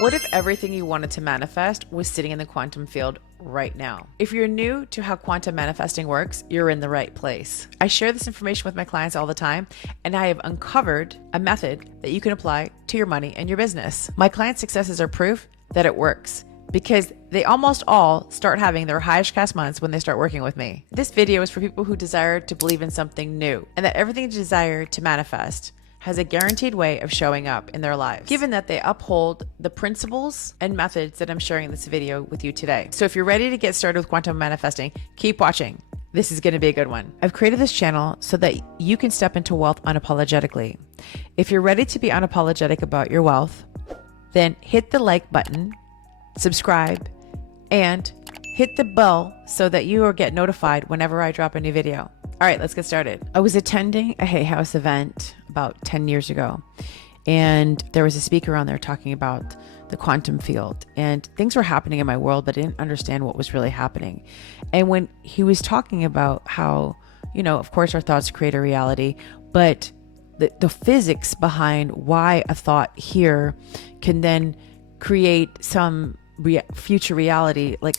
What if everything you wanted to manifest was sitting in the quantum field right now? If you're new to how quantum manifesting works, you're in the right place. I share this information with my clients all the time, and I have uncovered a method that you can apply to your money and your business. My client successes are proof that it works, because they almost all start having their highest cash months when they start working with me. This video is for people who desire to believe in something new, and that everything you desire to manifest has a guaranteed way of showing up in their lives, given that they uphold the principles and methods that I'm sharing in this video with you today. So if you're ready to get started with quantum manifesting, keep watching. This is going to be a good one. I've created this channel so that you can step into wealth unapologetically. If you're ready to be unapologetic about your wealth, then hit the like button, subscribe, and hit the bell so that you will get notified whenever I drop a new video. All right, let's get started. I was attending a Hay House event about 10 years ago, and there was a speaker on there talking about the quantum field, and things were happening in my world, but I didn't understand what was really happening. And when he was talking about how, of course our thoughts create a reality, but the physics behind why a thought here can then create some future reality, like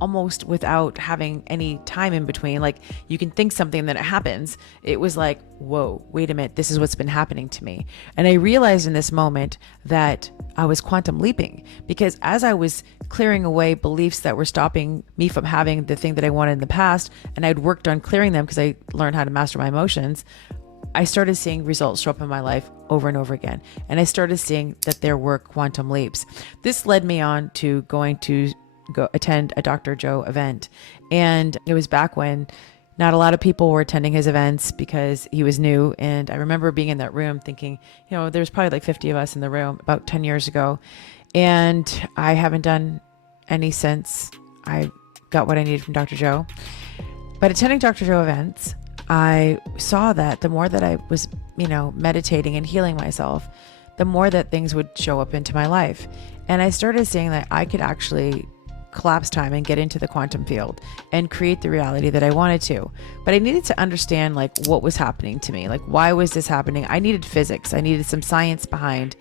almost without having any time in between. Like you can think something and then it happens. It was like, whoa, wait a minute, this is what's been happening to me. And I realized in this moment that I was quantum leaping, because as I was clearing away beliefs that were stopping me from having the thing that I wanted in the past, and I'd worked on clearing them because I learned how to master my emotions, I started seeing results show up in my life over and over again. And I started seeing that there were quantum leaps. This led me on to going to go attend a Dr. Joe event. And it was back when not a lot of people were attending his events because he was new. And I remember being in that room thinking, there's probably like 50 of us in the room about 10 years ago. And I haven't done any since I got what I needed from Dr. Joe. But attending Dr. Joe events, I saw that the more that I was, meditating and healing myself, the more that things would show up into my life. And I started seeing that I could actually collapse time and get into the quantum field and create the reality that I wanted to. But I needed to understand what was happening to me. Like, why was this happening? I needed physics. I needed some science behind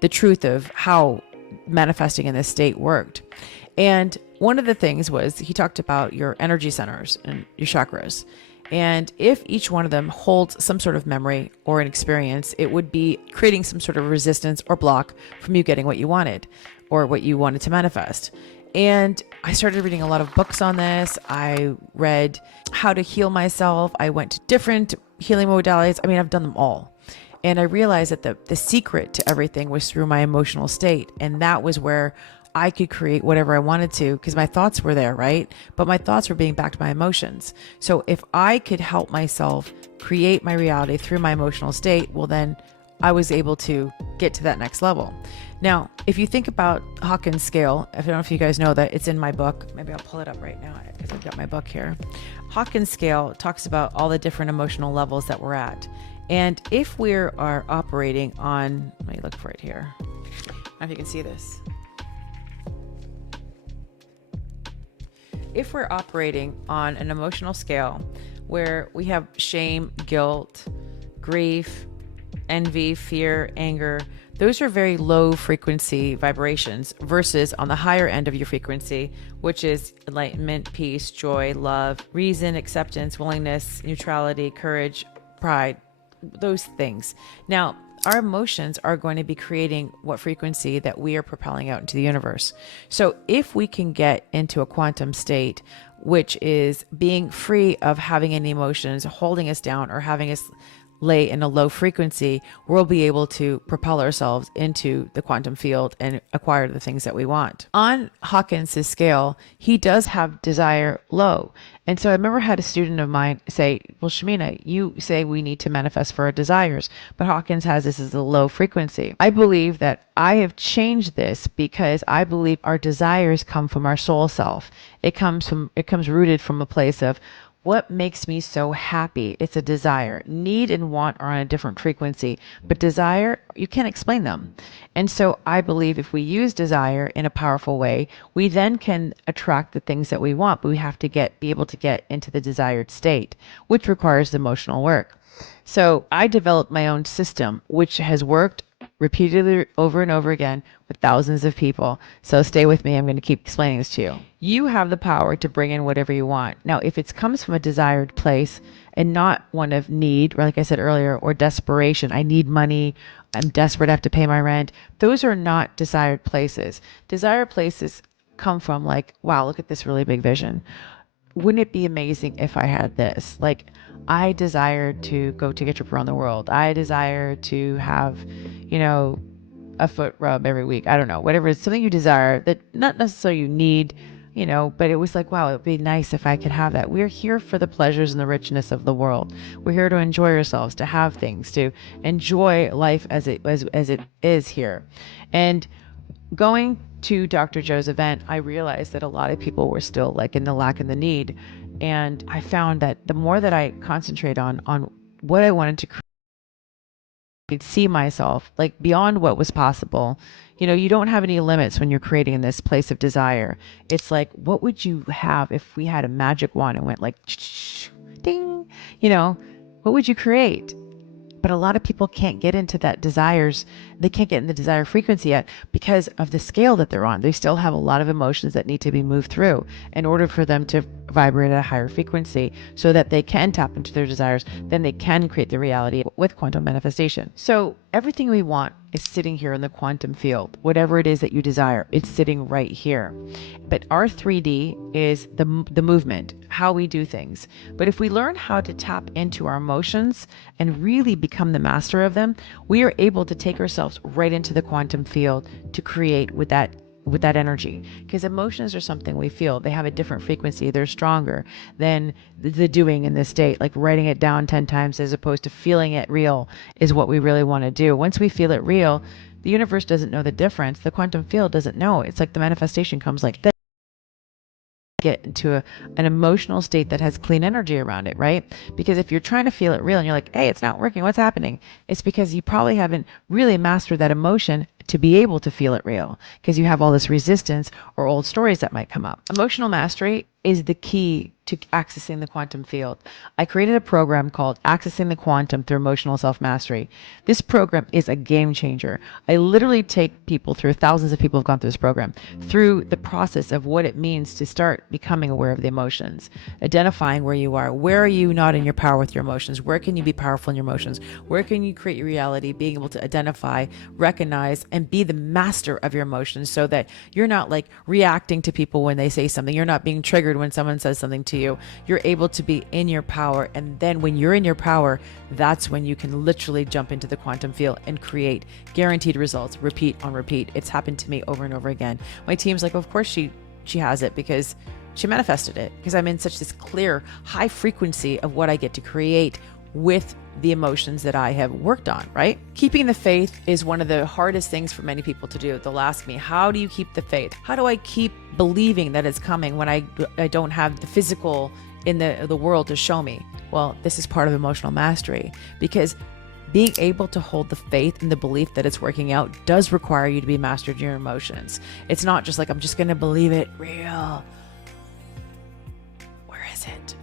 the truth of how manifesting in this state worked. And one of the things was he talked about your energy centers and your chakras. And if each one of them holds some sort of memory or an experience, it would be creating some sort of resistance or block from you getting what you wanted or what you wanted to manifest. And I started reading a lot of books on this. I read how to heal myself. I went to different healing modalities. I've done them all. And I realized that the secret to everything was through my emotional state. And that was where I could create whatever I wanted to, because my thoughts were there, right? But my thoughts were being backed by emotions. So if I could help myself create my reality through my emotional state, well, then I was able to get to that next level. Now, if you think about Hawkins scale, I don't know if you guys know that it's in my book. Maybe I'll pull it up right now because I've got my book here. Hawkins scale talks about all the different emotional levels that we're at. And if we are operating on, let me look for it here. I don't know if you can see this. If we're operating on an emotional scale where we have shame, guilt, grief, envy, fear, anger, those are very low frequency vibrations versus on the higher end of your frequency, which is enlightenment, peace, joy, love, reason, acceptance, willingness, neutrality, courage, pride, those things. Now, our emotions are going to be creating what frequency that we are propelling out into the universe. So if we can get into a quantum state, which is being free of having any emotions holding us down or having us lay in a low frequency, we'll be able to propel ourselves into the quantum field and acquire the things that we want. On Hawkins' scale, he does have desire low. And so I remember I had a student of mine say, well, Shamina, you say we need to manifest for our desires, but Hawkins has this as a low frequency. I believe that I have changed this because I believe our desires come from our soul self. It comes rooted from a place of, what makes me so happy? It's a desire. Need and want are on a different frequency, but desire, you can't explain them. And so I believe if we use desire in a powerful way, we then can attract the things that we want, but we have to be able to get into the desired state, which requires emotional work. So I developed my own system, which has worked repeatedly over and over again with thousands of people. So stay with me. I'm going to keep explaining this to you. You have the power to bring in whatever you want. Now, if it comes from a desired place and not one of need, or like I said earlier, or desperation, I need money, I'm desperate, I have to pay my rent. Those are not desired places. Desired places come from like, wow, look at this really big vision. Wouldn't it be amazing if I had this? Like, I desire to go take a trip around the world. I desire to have, a foot rub every week. I don't know, whatever. It's something you desire that not necessarily you need, but it was like, wow, it'd be nice if I could have that. We're here for the pleasures and the richness of the world. We're here to enjoy ourselves, to have things, to enjoy life as it is here. And going to Dr. Joe's event, I realized that a lot of people were still like in the lack and the need. And I found that the more that I concentrate on what I wanted to create, I could see myself like beyond what was possible. You don't have any limits when you're creating in this place of desire. It's like, what would you have if we had a magic wand and went like, ding, what would you create? But a lot of people can't get into that desires. They can't get in the desire frequency yet because of the scale that they're on. They still have a lot of emotions that need to be moved through in order for them to vibrate at a higher frequency so that they can tap into their desires. Then they can create the reality with quantum manifestation. So everything we want is sitting here in the quantum field. Whatever it is that you desire, it's sitting right here. But our 3D is the movement, how we do things. But if we learn how to tap into our emotions and really become the master of them, we are able to take ourselves right into the quantum field to create with that energy. Because emotions are something we feel. They have a different frequency. They're stronger than the doing in this state. Like writing it down 10 times as opposed to feeling it real is what we really want to do. Once we feel it real, the universe doesn't know the difference. The quantum field doesn't know. It's like the manifestation comes like this. Get into an emotional state that has clean energy around it, right? Because if you're trying to feel it real and you're like, hey, it's not working, what's happening? It's because you probably haven't really mastered that emotion to be able to feel it real, because you have all this resistance or old stories that might come up. Emotional mastery is the key to accessing the quantum field. I created a program called Accessing the Quantum Through Emotional Self-Mastery. This program is a game changer. I literally take people through, thousands of people have gone through this program, through the process of what it means to start becoming aware of the emotions, identifying where you are. Where are you not in your power with your emotions? Where can you be powerful in your emotions? Where can you create your reality, being able to identify, recognize, and be the master of your emotions so that you're not like reacting to people when they say something. You're not being triggered when someone says something to you. You're able to be in your power. And then when you're in your power, that's when you can literally jump into the quantum field and create guaranteed results, repeat on repeat. It's happened to me over and over again. My team's like, of course she has it because she manifested it, because I'm in such this clear high frequency of what I get to create with the emotions that I have worked on, right? Keeping the faith is one of the hardest things for many people to do. They'll ask me, how do you keep the faith? How do I keep believing that it's coming when I don't have the physical in the world to show me? Well, this is part of emotional mastery, because being able to hold the faith and the belief that it's working out does require you to be mastered in your emotions. It's not just like, I'm just going to believe it real. Where is it?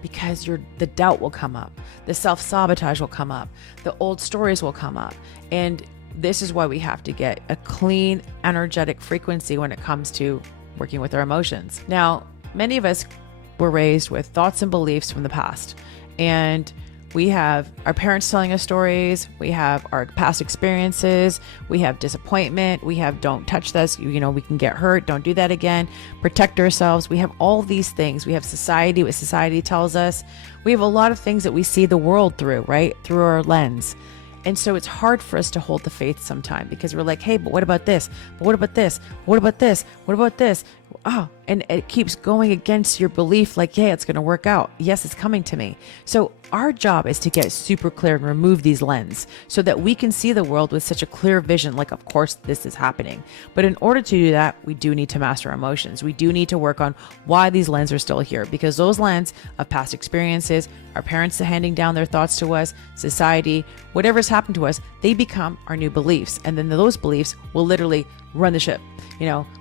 Because the doubt will come up, the self-sabotage will come up, the old stories will come up. And this is why we have to get a clean, energetic frequency when it comes to working with our emotions. Now, many of us were raised with thoughts and beliefs from the past, and we have our parents telling us stories, we have our past experiences, we have disappointment, we have don't touch this, we can get hurt, don't do that again, protect ourselves. We have all these things. We have society, what society tells us. We have a lot of things that we see the world through, right? Through our lens. And so it's hard for us to hold the faith sometimes, because we're like, hey, but what about this? But what about this? What about this? What about this? Oh, and it keeps going against your belief, like, yeah, it's going to work out. Yes, it's coming to me. So our job is to get super clear and remove these lenses so that we can see the world with such a clear vision, like, of course, this is happening. But in order to do that, we do need to master our emotions. We do need to work on why these lenses are still here, because those lenses of past experiences, our parents handing down their thoughts to us, society, whatever's happened to us, they become our new beliefs. And then those beliefs will literally run the ship.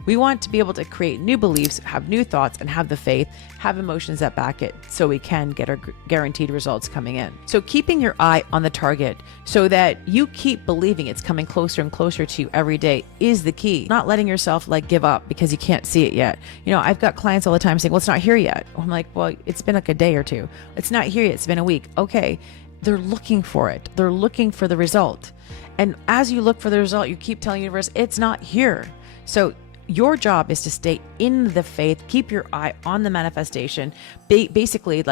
We want to be able to create new beliefs, have new thoughts, and have the faith, have emotions that back it so we can get our guaranteed results coming in. So keeping your eye on the target so that you keep believing it's coming closer and closer to you every day is the key. Not letting yourself give up because you can't see it yet. I've got clients all the time saying, well, it's not here yet. I'm like, well, it's been a day or two. It's not here yet. It's been a week. Okay. They're looking for it. They're looking for the result. And as you look for the result, you keep telling the universe, it's not here. So your job is to stay in the faith, keep your eye on the manifestation. Basically,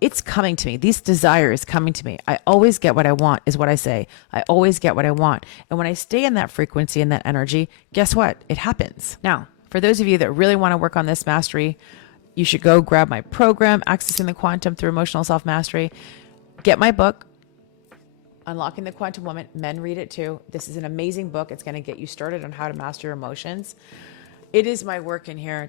it's coming to me. This desire is coming to me. I always get what I want, is what I say. I always get what I want. And when I stay in that frequency and that energy, guess what? It happens. Now, for those of you that really want to work on this mastery, you should go grab my program, Accessing the Quantum Through Emotional Self-Mastery. Get my book, Unlocking the Quantum Woman. Men read it too. This is an amazing book. It's going to get you started on how to master your emotions. It is my work in here.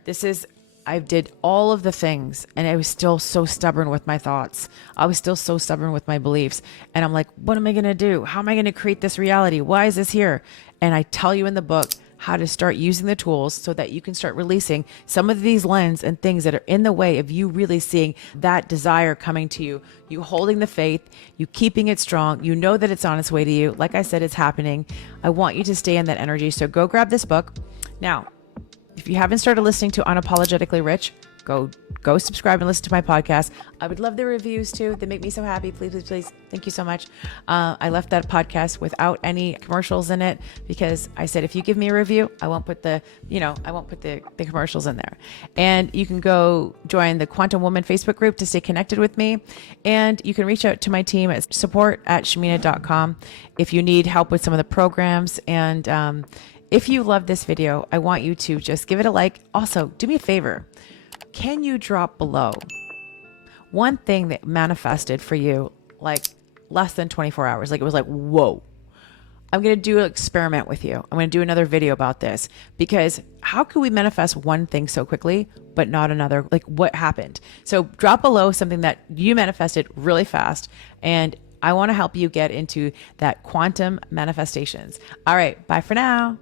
I did all of the things and I was still so stubborn with my thoughts. I was still so stubborn with my beliefs. And I'm like, what am I going to do? How am I going to create this reality? Why is this here? And I tell you in the book how to start using the tools so that you can start releasing some of these lenses and things that are in the way of you really seeing that desire coming to you, you holding the faith, you keeping it strong, you know that it's on its way to you. Like I said, it's happening. I want you to stay in that energy. So go grab this book. Now, if you haven't started listening to Unapologetically Rich, go subscribe and listen to my podcast. I would love the reviews too. They make me so happy. Please, please, please. Thank you so much. I left that podcast without any commercials in it because I said, if you give me a review, I won't put the commercials in there. And you can go join the Quantum Woman Facebook group to stay connected with me. And you can reach out to my team at support@shamina.com if you need help with some of the programs. And, if you love this video, I want you to just give it a like. Also, do me a favor. Can you drop below one thing that manifested for you less than 24 hours? It was whoa. I'm going to do an experiment with you. I'm going to do another video about this because how could we manifest one thing so quickly, but not another? What happened? So drop below something that you manifested really fast. And I want to help you get into that quantum manifestations. All right. Bye for now.